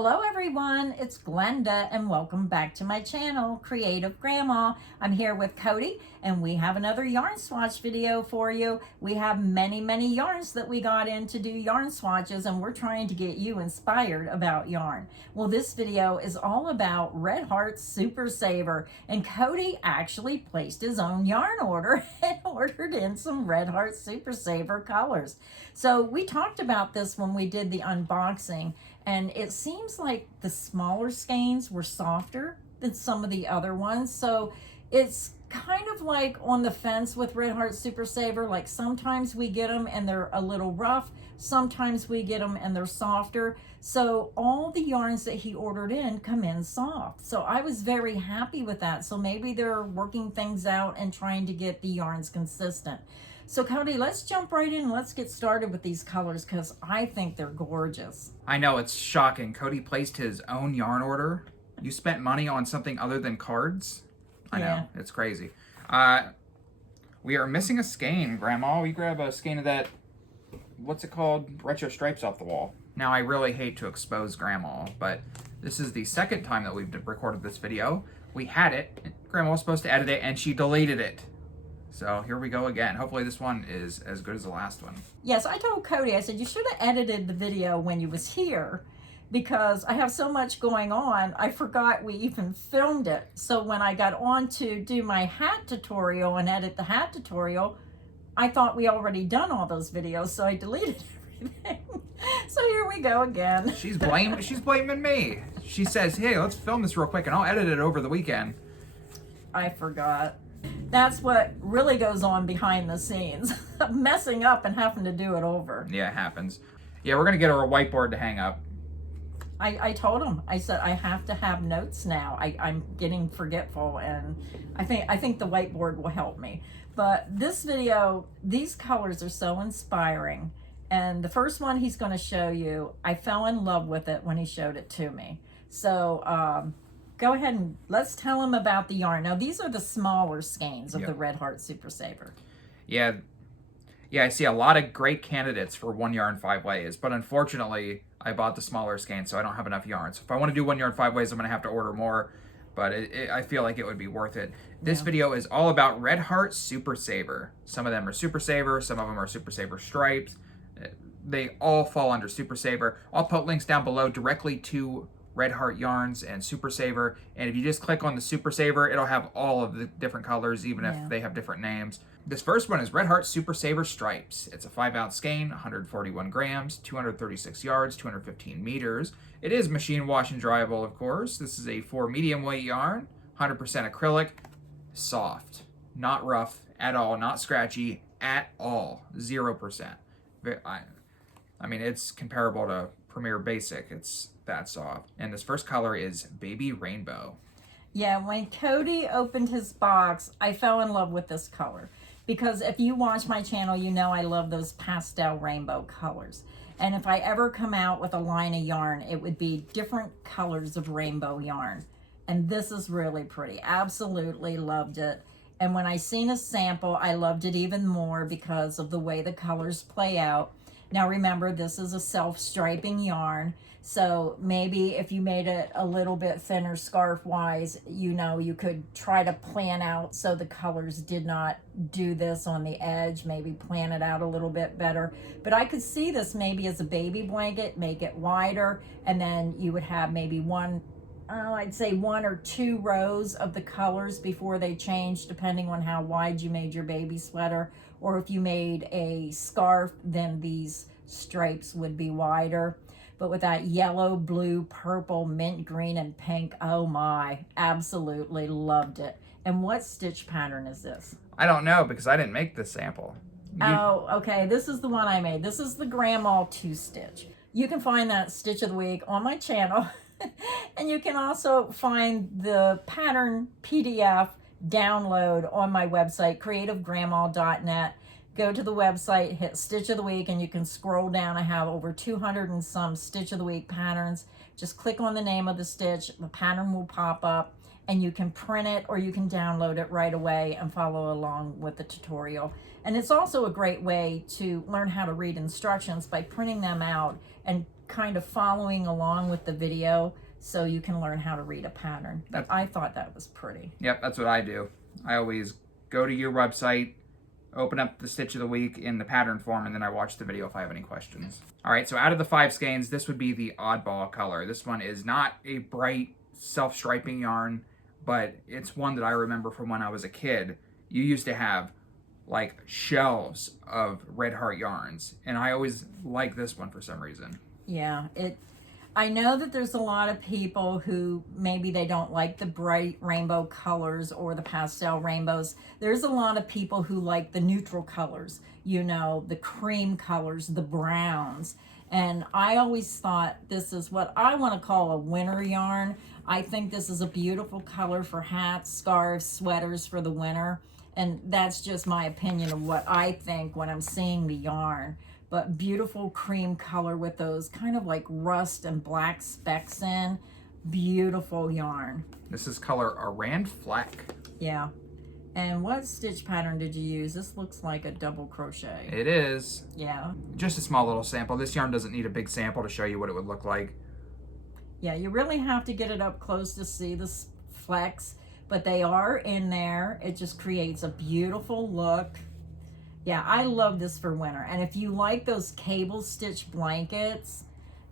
Hello everyone, it's Glenda and welcome back to my channel, Creative Grandma. I'm here with Cody and we have another yarn swatch video for you. We have many yarns that we got in to do yarn swatches and we're trying to get you inspired about yarn. Well, this video is all about Red Heart Super Saver, and Cody actually placed his own yarn order and ordered in some Red Heart Super Saver colors. So we talked about this when we did the unboxing, and it seems like the smaller skeins were softer than some of the other ones. So it's kind of like on the fence with Red Heart Super Saver. Like sometimes we get them and they're a little rough. Sometimes we get them and they're softer. So all the yarns that he ordered in come in soft. So I was very happy with that. So maybe they're working things out and trying to get the yarns consistent. So Cody, let's jump right in and let's get started with these colors because I think they're gorgeous. I know, it's shocking. Cody placed his own yarn order. You spent money on something other than cards? I know, it's crazy. We are missing a skein, Grandma. We grab a skein of that, what's it called? Retro Stripes off the wall. Now, I really hate to expose Grandma, but this is the second time that we've recorded this video. We had it, Grandma was supposed to edit it, and she deleted it. So here we go again. Hopefully this one is as good as the last one. Yes, I told Cody, I said, you should have edited the video when you was here because I have so much going on, I forgot we even filmed it. So when I got on to do my hat tutorial and edit the hat tutorial, I thought we already done all those videos, so I deleted everything. So here we go again. She's blaming me. She says, hey, let's film this real quick and I'll edit it over the weekend. I forgot. That's what really goes on behind the scenes. Messing up and having to do it over. Yeah, it happens. Yeah, we're going to get her a whiteboard to hang up. I told him, I said, I have to have notes now. I'm getting forgetful, and I think the whiteboard will help me. But this video, these colors are so inspiring. And the first one he's going to show you, I fell in love with it when he showed it to me. So, go ahead and let's tell them about the yarn. Now, these are the smaller skeins of the Red Heart Super Saver. Yeah, I see a lot of great candidates for 1 yarn 5 ways, but unfortunately, I bought the smaller skein, so I don't have enough yarn. So if I want to do 1 yarn 5 ways, I'm going to have to order more, but I feel like it would be worth it. This video is all about Red Heart Super Saver. Some of them are Super Saver, some of them are Super Saver Stripes. They all fall under Super Saver. I'll put links down below directly to Red Heart yarns and Super Saver, and if you just click on the Super Saver, it'll have all of the different colors, even if they have different names. This first one is Red Heart Super Saver Stripes. It's a 5-ounce skein, 141 grams, 236 yards, 215 meters. It is machine wash and dryable, of course. This is a 4 medium weight yarn, 100% acrylic, soft, not rough at all, not scratchy at all, 0%. I mean, it's comparable to Premier Basic. It's that soft. And this first color is Baby Rainbow. Yeah, when Cody opened his box, I fell in love with this color. Because if you watch my channel, you know I love those pastel rainbow colors. And if I ever come out with a line of yarn, it would be different colors of rainbow yarn. And this is really pretty. Absolutely loved it. And when I seen a sample, I loved it even more because of the way the colors play out. Now remember, this is a self-striping yarn. So maybe if you made it a little bit thinner scarf-wise, you know, you could try to plan out so the colors did not do this on the edge, maybe plan it out a little bit better. But I could see this maybe as a baby blanket, make it wider, and then you would have maybe I'd say 1 or 2 rows of the colors before they change, depending on how wide you made your baby sweater. Or if you made a scarf, then these stripes would be wider. But with that yellow, blue, purple, mint green, and pink, oh my, absolutely loved it. And what stitch pattern is this? I don't know because I didn't make this sample. Oh, okay, this is the one I made. This is the Grandma 2-stitch. You can find that stitch of the week on my channel. And you can also find the pattern PDF download on my website, creativegrandma.net. Go to the website, hit Stitch of the Week, and you can scroll down. I have over 200 and some Stitch of the Week patterns. Just click on the name of the stitch, the pattern will pop up, and you can print it or you can download it right away and follow along with the tutorial. And it's also a great way to learn how to read instructions by printing them out and kind of following along with the video so you can learn how to read a pattern. But I thought that was pretty. Yep, that's what I do. I always go to your website, open up the stitch of the week in the pattern form, and then I watch the video if I have any questions. All right, so out of the 5 skeins, this would be the oddball color. This one is not a bright self-striping yarn, but it's one that I remember from when I was a kid. You used to have like shelves of Red Heart yarns, and I always like this one for some reason. Yeah, I know that there's a lot of people who maybe they don't like the bright rainbow colors or the pastel rainbows. There's a lot of people who like the neutral colors, you know, the cream colors, the browns. And I always thought this is what I want to call a winter yarn. I think this is a beautiful color for hats, scarves, sweaters for the winter. And that's just my opinion of what I think when I'm seeing the yarn. But beautiful cream color with those kind of like rust and black specks in. Beautiful yarn. This is color Arand Fleck. Yeah. And what stitch pattern did you use? This looks like a double crochet. It is. Yeah. Just a small little sample. This yarn doesn't need a big sample to show you what it would look like. Yeah, you really have to get it up close to see the flecks, but they are in there. It just creates a beautiful look. Yeah, I love this for winter. And if you like those cable stitch blankets,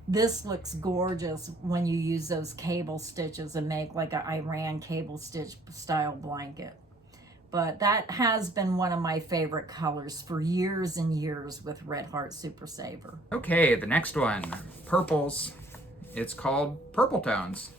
this looks gorgeous when you use those cable stitches and make like an Iran cable stitch style blanket. But that has been one of my favorite colors for years and years with Red Heart Super Saver. Okay, the next one, purples. It's called Purple Tones.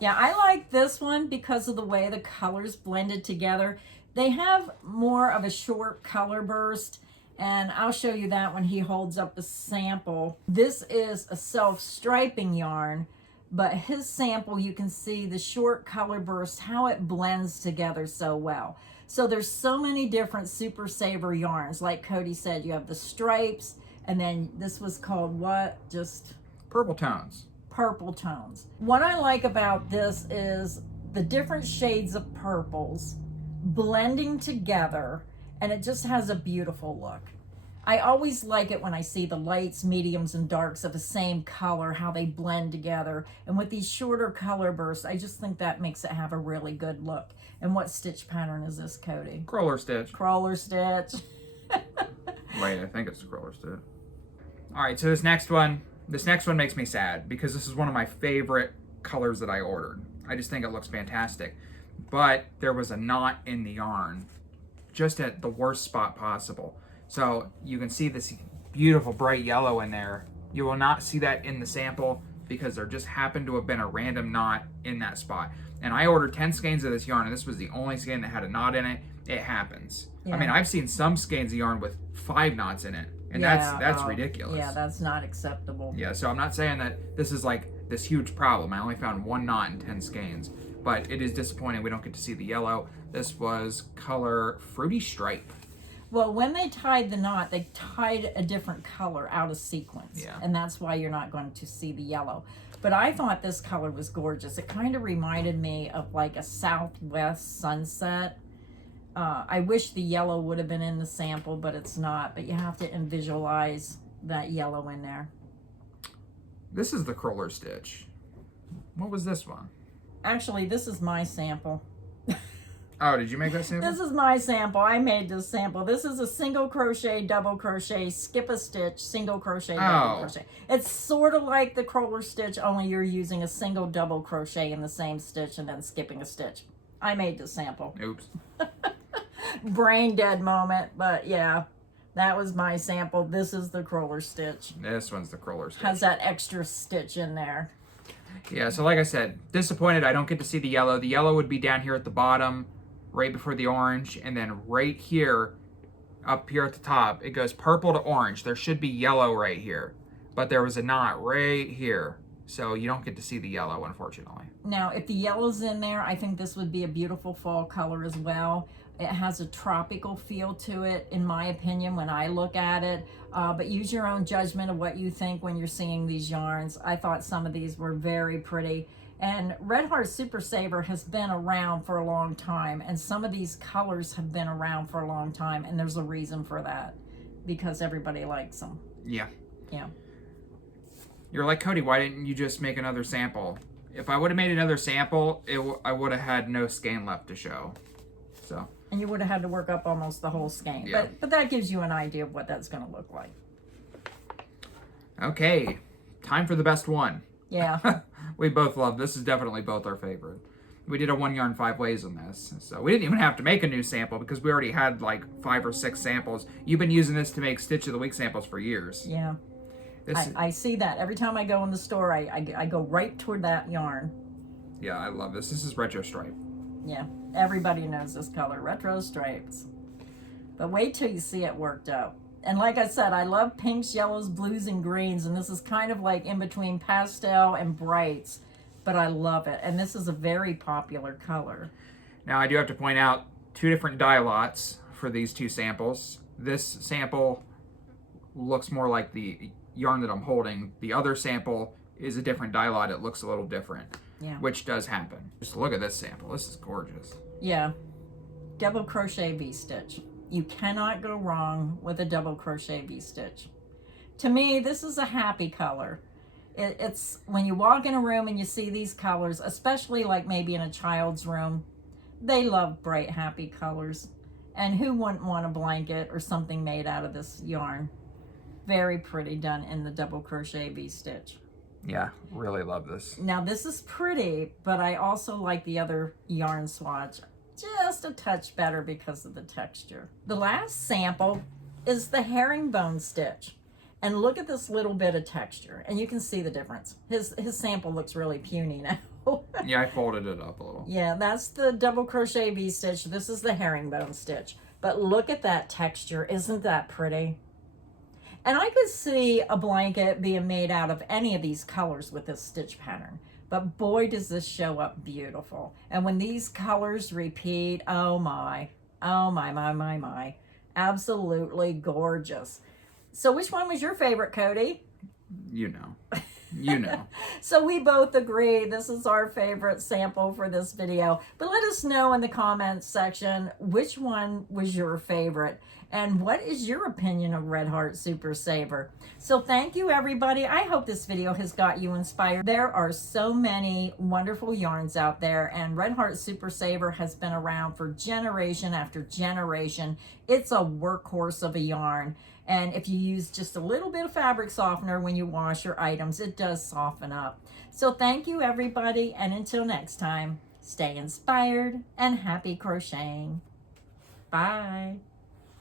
Yeah, I like this one because of the way the colors blended together. They have more of a short color burst, and I'll show you that when he holds up the sample. This is a self-striping yarn, but his sample, you can see the short color burst, how it blends together so well. So there's so many different Super Saver yarns. Like Cody said, you have the stripes, and then this was called what? Just Purple Tones. Purple Tones. What I like about this is the different shades of purples blending together, and it just has a beautiful look. I always like it when I see the lights, mediums, and darks of the same color, how they blend together. And with these shorter color bursts, I just think that makes it have a really good look. And what stitch pattern is this, Cody? Crawler stitch. Crawler stitch. Wait, I think it's crawler stitch. All right, so this next one makes me sad because this is one of my favorite colors that I ordered. I just think it looks fantastic. But there was a knot in the yarn just at the worst spot possible. So you can see this beautiful bright yellow in there. You will not see that in the sample because there just happened to have been a random knot in that spot. And I ordered 10 skeins of this yarn, and this was the only skein that had a knot in it. It happens. Yeah. I mean, I've seen some skeins of yarn with 5 knots in it, and that's ridiculous. Yeah, that's not acceptable. Yeah, so I'm not saying that this is like this huge problem. I only found 1 knot in 10 skeins. But it is disappointing we don't get to see the yellow. This was color Fruity Stripe. Well, when they tied the knot, they tied a different color out of sequence. Yeah. And that's why you're not going to see the yellow. But I thought this color was gorgeous. It kind of reminded me of like a southwest sunset. I wish the yellow would have been in the sample, but it's not. But you have to visualize that yellow in there. This is the crawler stitch. What was this one? Actually, this is my sample. Oh, did you make that sample? This is my sample. I made this sample. This is a single crochet, double crochet, skip a stitch, single crochet, double crochet. It's sort of like the crawler stitch, only you're using a single double crochet in the same stitch and then skipping a stitch. I made the sample. Oops. Brain dead moment, but yeah, that was my sample. This is the crawler stitch. This one's the crawler stitch. Has that extra stitch in there. Yeah, so like I said, disappointed I don't get to see the yellow. The yellow would be down here at the bottom, right before the orange, and then right here, up here at the top, it goes purple to orange. There should be yellow right here, but there was a knot right here, so you don't get to see the yellow, unfortunately. Now, if the yellow's in there, I think this would be a beautiful fall color as well. It has a tropical feel to it, in my opinion, when I look at it. But use your own judgment of what you think when you're seeing these yarns. I thought some of these were very pretty. And Red Heart Super Saver has been around for a long time. And some of these colors have been around for a long time. And there's a reason for that. Because everybody likes them. Yeah. Yeah. You're like, Cody, why didn't you just make another sample? If I would have made another sample, I would have had no skein left to show. So. And you would have had to work up almost the whole skein. Yeah. But that gives you an idea of what that's going to look like. Okay, time for the best one. Yeah. We both love this. Is definitely both our favorite. We did a 1 yarn 5 ways on this, so we didn't even have to make a new sample because we already had like 5 or 6 samples. You've been using this to make Stitch of the Week samples for years. Yeah. I see that. Every time I go in the store, I go right toward that yarn. Yeah, I love this. This is Retro Stripe. Yeah, everybody knows this color, Retro Stripes. But wait till you see it worked out. And like I said, I love pinks, yellows, blues, and greens, and this is kind of like in between pastel and brights, but I love it. And this is a very popular color. Now, I do have to point out 2 different dye lots for these 2 samples. This sample looks more like the yarn that I'm holding. The other sample is a different dye lot. It looks a little different, Yeah. which does happen. Just look at this sample. This is gorgeous. Yeah. Double crochet V-stitch. You cannot go wrong with a double crochet V-stitch. To me, this is a happy color. It's when you walk in a room and you see these colors, especially like maybe in a child's room, they love bright, happy colors. And who wouldn't want a blanket or something made out of this yarn? Very pretty, done in the double crochet V-stitch. Yeah, really love this. Now this is pretty, but I also like the other yarn swatch just a touch better because of the texture. The last sample is the herringbone stitch. And look at this little bit of texture, and you can see the difference. His sample looks really puny now. Yeah, I folded it up a little. Yeah, that's the double crochet V-stitch. This is the herringbone stitch. But look at that texture. Isn't that pretty? And I could see a blanket being made out of any of these colors with this stitch pattern. But boy, does this show up beautiful. And when these colors repeat, oh my, my. Absolutely gorgeous. So which one was your favorite, Cody? You know. You know. So we both agree this is our favorite sample for this video. But let us know in the comments section which one was your favorite. And what is your opinion of Red Heart Super Saver? So thank you, everybody. I hope this video has got you inspired. There are so many wonderful yarns out there, and Red Heart Super Saver has been around for generation after generation. It's a workhorse of a yarn. And if you use just a little bit of fabric softener when you wash your items, it does soften up. So thank you, everybody. And until next time, stay inspired and happy crocheting. Bye.